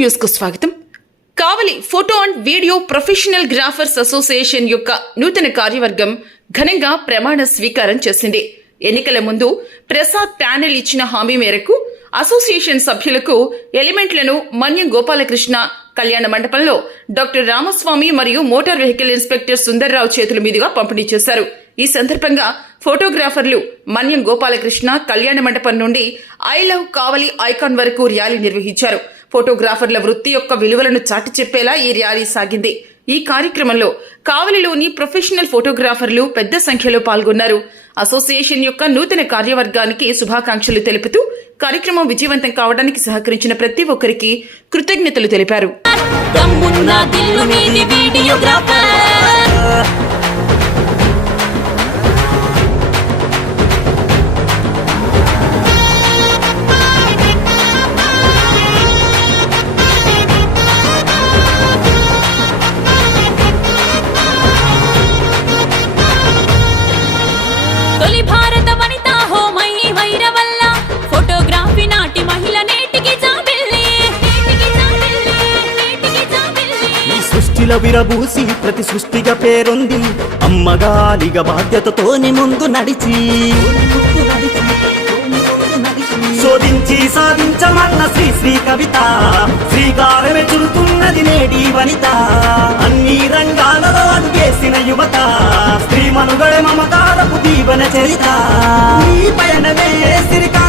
News కు స్వాగతం. Kavali photo and video professional graphers association యొక్క నూతన కార్యవర్గం ఘనంగా ప్రమాణ స్వీకారం చేసింది. ఎన్నికల ముందు ప్రసాద్ ప్యానెల్ ఇచ్చిన హామీ మేరకు అసోసియేషన్ సభ్యులకు ఎలిమెంట్లను మన్యం గోపాలకృష్ణ కళ్యాణ మండపంలో డాక్టర్ రామస్వామి మరియు మోటార్ వెహికల్ ఇన్స్పెక్టర్ సుందర్రావు చేతుల మీదుగా పంపిణీ చేశారు. ఈ సందర్భంగా ఫోటోగ్రాఫర్లు మన్యం గోపాలకృష్ణ కళ్యాణ మండపం నుండి ఐ లవ్ కావలి ఐకాన్ వరకు ర్యాలీ నిర్వహించారు. ఫోటోగ్రాఫర్ల వృత్తి యొక్క విలువలను చాటి చెప్పేలా ఈ ర్యాలీ సాగింది. ఈ కార్యక్రమంలో కావలిలోని ప్రొఫెషనల్ ఫోటోగ్రాఫర్లు పెద్ద సంఖ్యలో పాల్గొన్నారు. అసోసియేషన్ యొక్క నూతన కార్యవర్గానికి శుభాకాంక్షలు తెలుపుతూ కార్యక్రమం విజయవంతం కావడానికి సహకరించిన ప్రతి ఒక్కరికి కృతజ్ఞతలు తెలిపారు. తొలి భారత వనిత హోమై వైరవల్ల ఫోటోగ్రఫీ నాటి మహిళ నేటికి జాబిల్లి ఈ సృష్టిలో విరబూసి ప్రతి సృష్టిగా పేరుంది. అమ్మగాలిగా బాధ్యతతోని ముందు నడిచి శోధించి సాధించమన్న శ్రీ కవిత శ్రీకారమే చుడుతున్నది నేడి వనిత. అన్ని రంగాలలో అడుగేసిన యువత స్త్రీ మనుగడ మమకారపు దీవన చరిత. ఈ పయనమే సిరిక